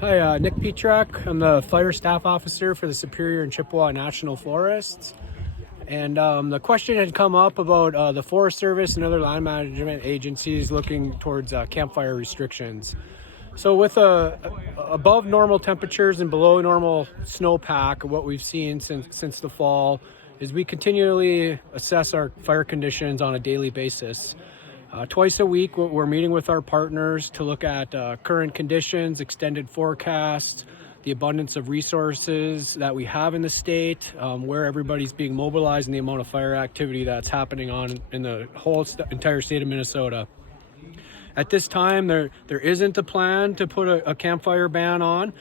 Hi, Nick Petrack. I'm the Fire Staff Officer for the Superior and Chippewa National Forests. And the question had come up about the Forest Service and other land management agencies looking towards campfire restrictions. So with above normal temperatures and below normal snowpack, what we've seen since the fall is we continually assess our fire conditions on a daily basis. Twice a week, we're meeting with our partners to look at current conditions, extended forecasts, the abundance of resources that we have in the state, where everybody's being mobilized, and the amount of fire activity that's happening in the whole entire state of Minnesota. At this time, there isn't a plan to put a campfire ban on.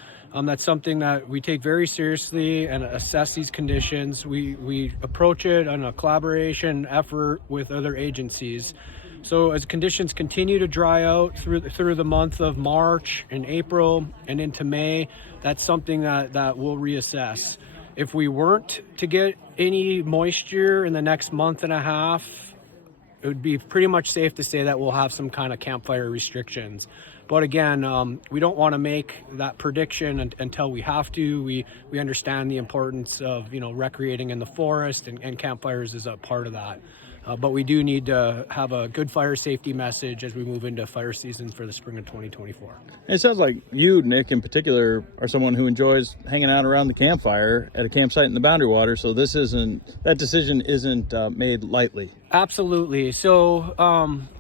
That's something that we take very seriously and assess these conditions. We approach it on a collaboration effort with other agencies. So as conditions continue to dry out through the month of March and April and into May, that's something that we'll reassess. If we weren't to get any moisture in the next month and a half, it would be pretty much safe to say that we'll have some kind of campfire restrictions. But again, we don't want to make that prediction until we have to. We understand the importance of recreating in the forest, and campfires is a part of that. But we do need to have a good fire safety message as we move into fire season for the spring of 2024. It sounds like you, Nick, in particular, are someone who enjoys hanging out around the campfire at a campsite in the Boundary Water. So that decision isn't made lightly. Absolutely. So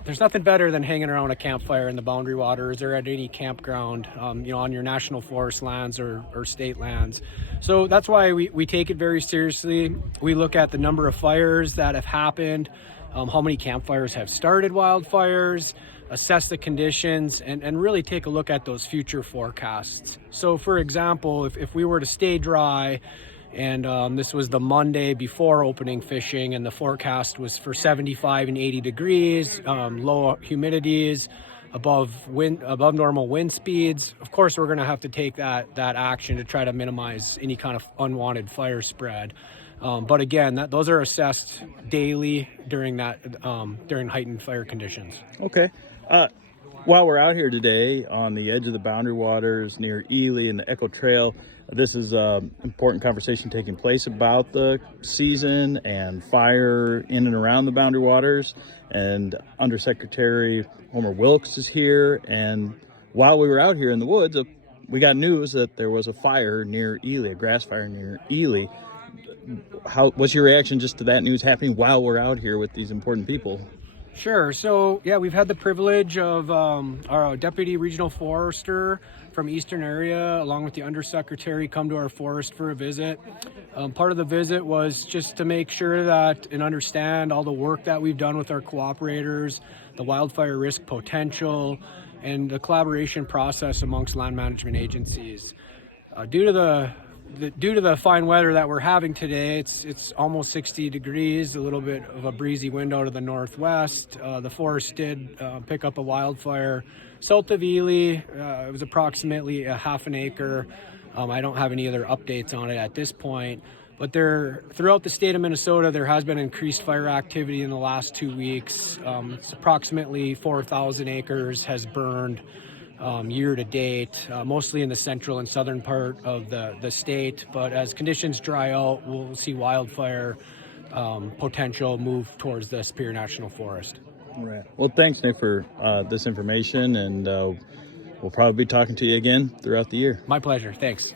there's nothing better than hanging around a campfire in the Boundary Waters or at any campground, on your national forest lands or state lands. So that's why we take it very seriously. We look at the number of fires that have happened, how many campfires have started wildfires, assess the conditions, and really take a look at those future forecasts. So for example, if we were to stay dry, and this was the Monday before opening fishing, and the forecast was for 75 and 80 degrees, low humidities, above normal wind speeds. Of course, we're going to have to take that action to try to minimize any kind of unwanted fire spread. But again, those are assessed daily during heightened fire conditions. Okay. While we're out here today on the edge of the Boundary Waters near Ely and the Echo Trail, this is an important conversation taking place about the season and fire in and around the Boundary Waters. And Undersecretary Homer Wilkes is here. And while we were out here in the woods, we got news that there was a fire near Ely, a grass fire near Ely. What's your reaction just to that news happening while we're out here with these important people? Sure. So, yeah, we've had the privilege of our Deputy Regional Forester from Eastern area, along with the Undersecretary, come to our forest for a visit. Part of the visit was just to make sure that and understand all the work that we've done with our cooperators, the wildfire risk potential, and the collaboration process amongst land management agencies. Due to the fine weather that we're having today, it's almost 60 degrees, a little bit of a breezy wind out of the northwest. The forest did pick up a wildfire south of Ely. It was approximately a half an acre. I don't have any other updates on it at this point. But throughout the state of Minnesota, there has been increased fire activity in the last 2 weeks. It's approximately 4,000 acres has burned year to date, mostly in the central and southern part of the state. But as conditions dry out, we'll see wildfire potential move towards the Superior National Forest. All right. Well, thanks, Nick, for this information, and we'll probably be talking to you again throughout the year. My pleasure. Thanks.